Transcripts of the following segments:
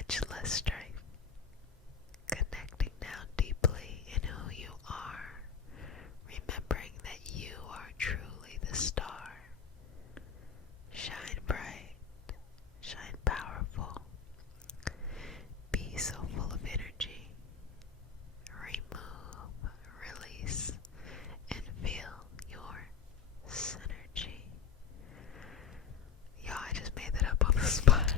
much less strife. Connecting down deeply in who you are, remembering that you are truly the star. Shine bright, shine powerful, be so full of energy. Remove, release, and feel your synergy. Y'all, I just made that up on the spot.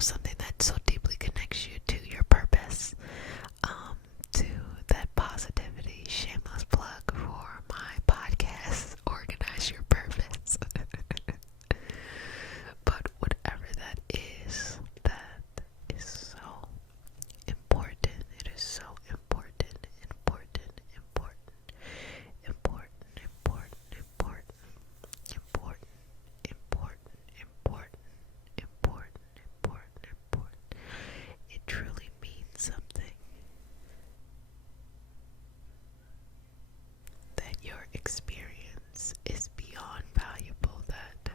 something that so deeply connects you to your purpose, to that positivity. Shameless plug for my podcast, Organize Your Purpose. But whatever that is so important. It is so important, important, important, important, important, important, important, important, important, important, important, important. It truly means something that your experience is beyond valuable, that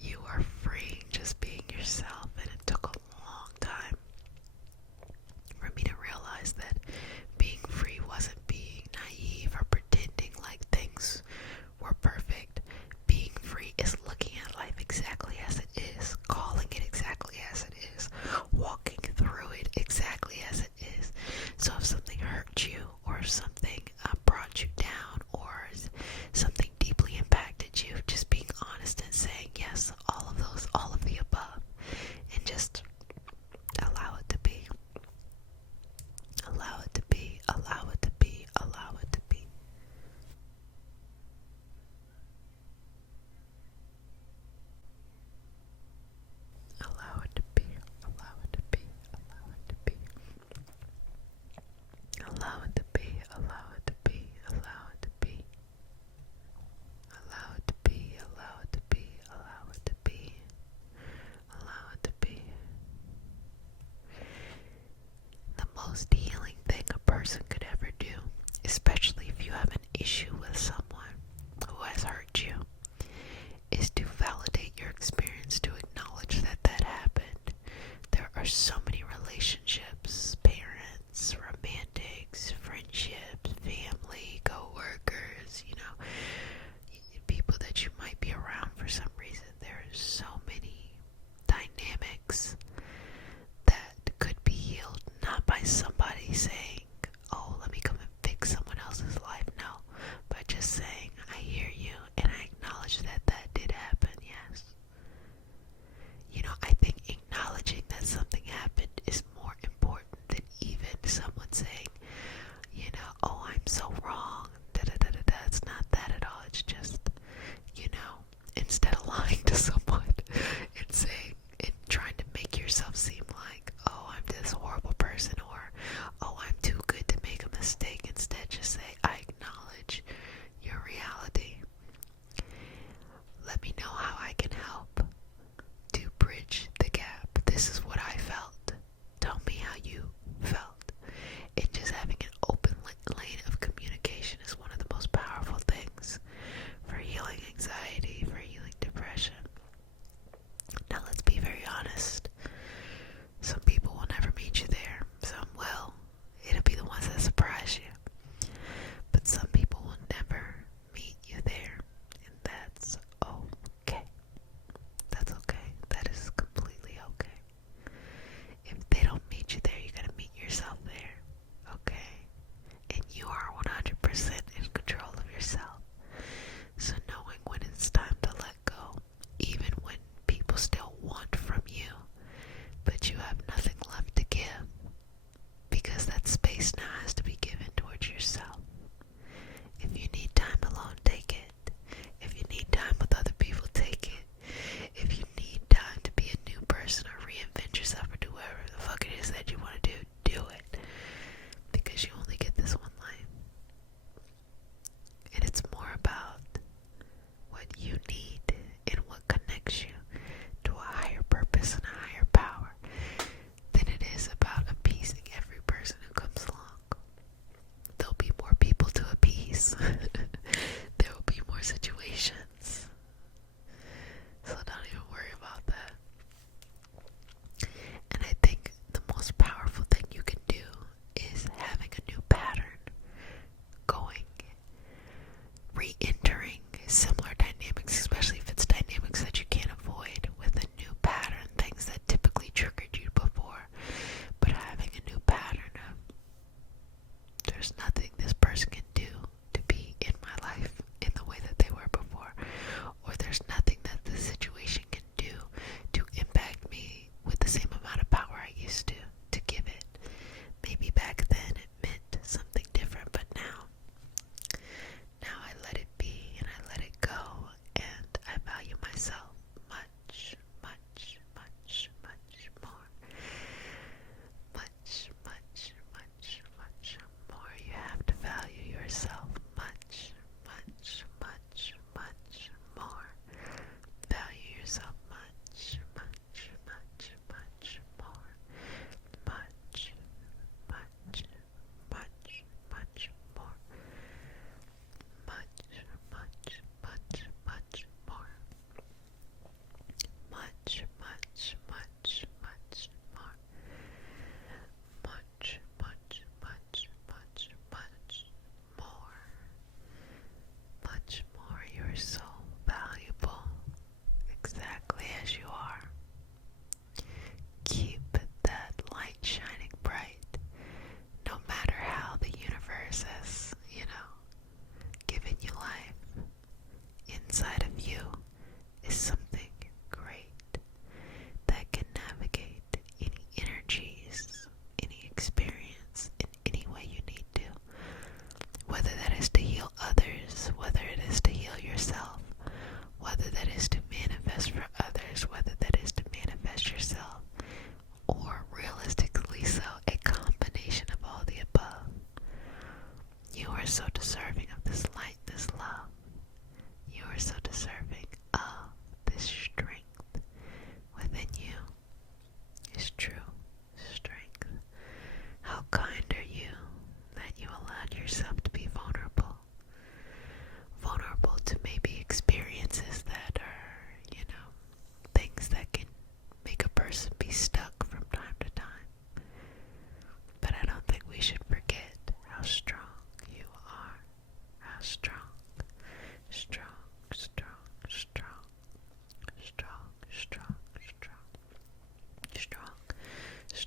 you are free just being yourself. And it took a long time for me to realize that being free wasn't being naive or pretending like things were perfect. Being free is looking at life exactly as it is, calling it exactly as it is, walking through it exactly as it is. So if something hurt you, or if something brought you down, or something deeply impacted you, just being honest and saying yes, all of those, all of the above, and just allow it to be. Allow it to be, allow it to be, allow it to be. Allow it to be, allow it to be, allow it to be. Allow it to be, allow it to be, allow it to be. Allow it to be, allow it to be, allow it to be. Allow it to be. The most healing thing a person could ever do, especially if you have an issue with someone who has hurt you, is to validate your experience, to acknowledge that that happened. There are so many relationships, parents, romantics, friendships, family, co-workers, people that you might be around for some reason. There are so many dynamics that could be healed, not by somebody saying, oh, let me come and fix someone else's life. No, but just saying, I hear you and I acknowledge that that did happen, yes. I think acknowledging that something happened is more important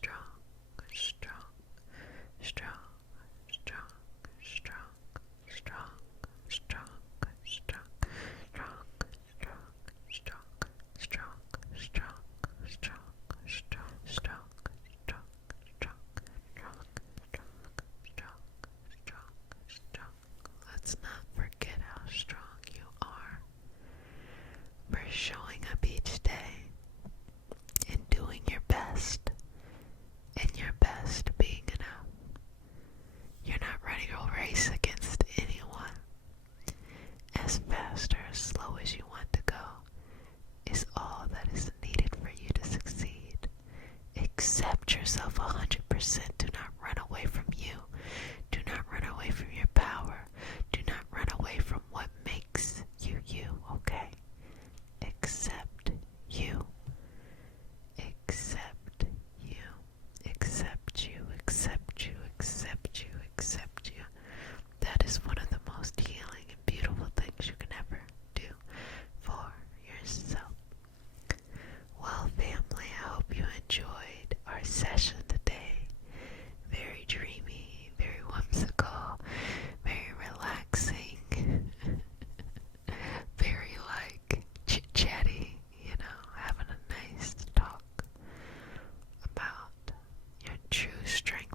strong, strong, strong, strong, strong, strong, strong, strong, strong, strong, strong, strong, strong, strong, strong, strong, strong, strong. Let's not forget how strong you are for showing up each day and doing your best, and your best being enough. You're not running a race against anyone. As fast or as slow as you want to go is all that is needed for you to succeed. Accept yourself 100%. Do not run away from you. Do not run away from your power. Do not run away from what makes you you, okay? Accept you. Accept you. Accept you. Accept you. Accept you. Accept you. That is one of the most healing and beautiful things you can ever do for yourself. Well, family, I hope you enjoyed our session today. Very dreamy, very whimsical, very relaxing, very like chit-chatty, having a nice talk about your true strength